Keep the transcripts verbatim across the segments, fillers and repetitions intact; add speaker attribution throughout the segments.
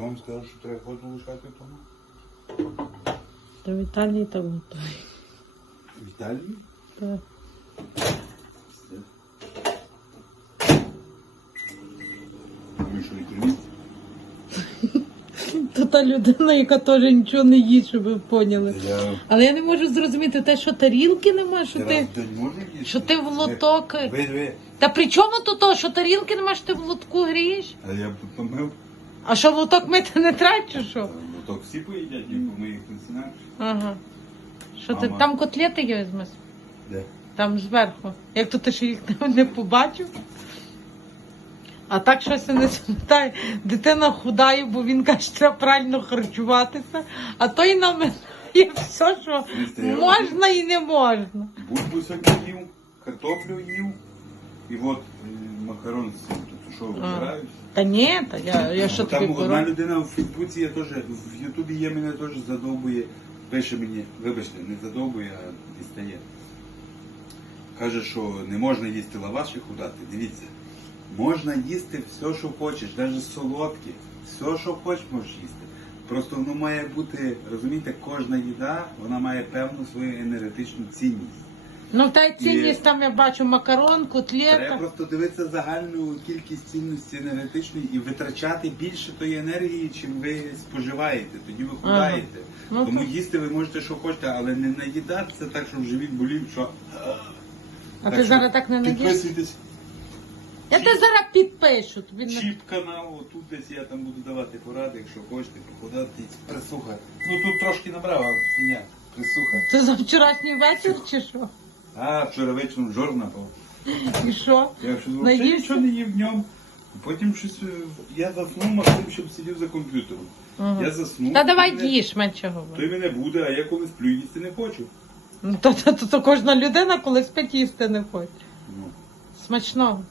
Speaker 1: вам сказав, що треба воду лишати тому?
Speaker 2: Та в Італії так готові.
Speaker 1: В Італії?
Speaker 2: Так.
Speaker 1: Все. Ви що, італійці?
Speaker 2: То та людина, яка теж нічого не їсть, щоб ви поняли.
Speaker 1: Я
Speaker 2: Але я не можу зрозуміти те, що тарілки немає, що
Speaker 1: раз
Speaker 2: ти.
Speaker 1: в день можу їсти?
Speaker 2: Що ти в лоток.
Speaker 1: Ви, ви.
Speaker 2: Та при чому то то, що тарілки немає, що ти в лотку грієш?
Speaker 1: А я б тут помив.
Speaker 2: А що в лоток мити не треба, чи що?
Speaker 1: Ну то всі поїдять, і помиють інакше.
Speaker 2: Ага. Що ти,
Speaker 1: Мама.
Speaker 2: там котлети є візьмеш?
Speaker 1: Де?
Speaker 2: Там зверху. Як то ти ще їх не побачив? А так щось я не пам'ятаю. Дитина худає, бо він каже, що треба правильно харчуватися, а той нам є все, що
Speaker 1: Містер,
Speaker 2: можна і не можна.
Speaker 1: Бульбу сьогодні їв, картоплю їв, і от е, макарон з цим. Тут що, вибираюсь?
Speaker 2: Та ні, та я, я що тобі
Speaker 1: Там одна
Speaker 2: беру.
Speaker 1: людина в Фейсбуці я теж, в Ютубі є, мене теж задовбує, пише мені, вибачте, не задовбує, а дістає. Каже, що не можна їсти лаваш і худати. Дивіться, можна їсти все, що хочеш, навіть солодке, все, що хочеш, можеш їсти. Просто воно має бути, розумієте, кожна їда, вона має певну свою енергетичну цінність.
Speaker 2: Ну та й цінність там я бачу макарон,
Speaker 1: Треба
Speaker 2: котлета.
Speaker 1: просто дивитися загальну кількість цінності енергетичної і витрачати більше тої енергії, чим ви споживаєте. Тоді ви худаєте.
Speaker 2: Ну,
Speaker 1: Тому
Speaker 2: так.
Speaker 1: їсти ви можете, що хочете, але не наїдатися так, щоб живіт болів, що...
Speaker 2: А ти зараз так не наїш?
Speaker 1: Підписуйтесь.
Speaker 2: Я тебе зараз підпишу. Тобі не...
Speaker 1: Чіп канал, отут десь я там буду давати поради, якщо хочете, походати. Присуха. Ну тут трошки набрав, а ні, присуха.
Speaker 2: Це за вчорашній вечір чи що?
Speaker 1: А, вчора вечором жор напав.
Speaker 2: І що?
Speaker 1: Я щось взагалі
Speaker 2: Наївся?
Speaker 1: нічого не їв днем. Потім щось, е, я заснув, Максим, щоб сидів за комп'ютером.
Speaker 2: Ага.
Speaker 1: Я заснув.
Speaker 2: Та давай
Speaker 1: той мене-
Speaker 2: їж, менше говори.
Speaker 1: Той мене буде, а я коли сплю, їсти не хочу.
Speaker 2: Ну, то, то, то, то кожна людина, коли спить, їсти не хоче.
Speaker 1: Ну.
Speaker 2: Смачного.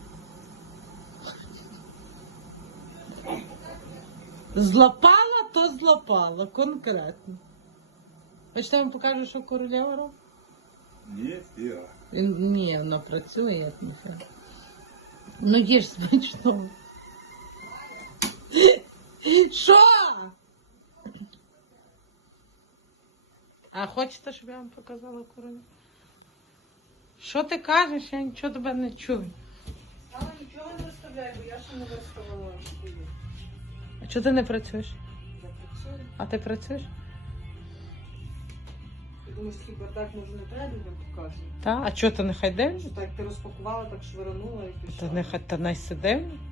Speaker 2: Злапала, то злапала, конкретно. Хочете, я вам покажу, що королева робить?
Speaker 1: Ні, я.
Speaker 2: Він- Ні, вона працює, як не знаю. Ну їж смачного. Що? А хочете, щоб я вам показала королеву? Що ти кажеш? Я нічого тебе не чую.
Speaker 3: Але нічого не виставляю, бо я ще не виставила школу.
Speaker 2: А чого ти не працюєш?
Speaker 3: Я працюю.
Speaker 2: А ти працюєш?
Speaker 3: Я думаю, такий бардак може не треба людям показувати.
Speaker 2: Так? А чого ти нехай дивишся?
Speaker 3: Що так ти розпакувала, так швиранула і пішла.
Speaker 2: Та нехай та най сидить.